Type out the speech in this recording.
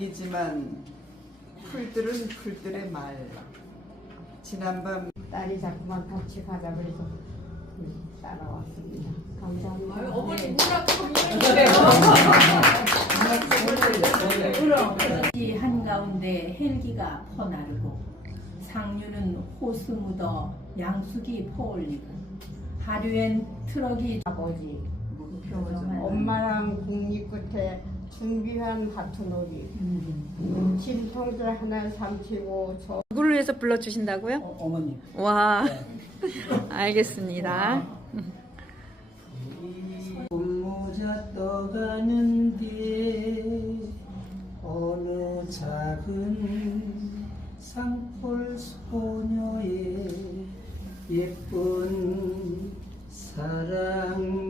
이지만 풀들은 풀들의 말. 지난밤 딸이 자꾸만 같이 가자 그래서 따라왔습니다. 감사합니다. 아유, 어머니 네. 문학 이 한가운데 헬기가 퍼나르고 상류는 호수 묻어 양숙이 퍼올리고 하류엔 트럭이 아버지 엄마랑 국립 끝에 준비한 하트놀이 진통제 하나 삼키고 저 누구를 위해서 불러주신다고요? 어머니. 와, 알겠습니다. 꽃모자 떠가는데 어느 작은 산골 소녀의 예쁜 사랑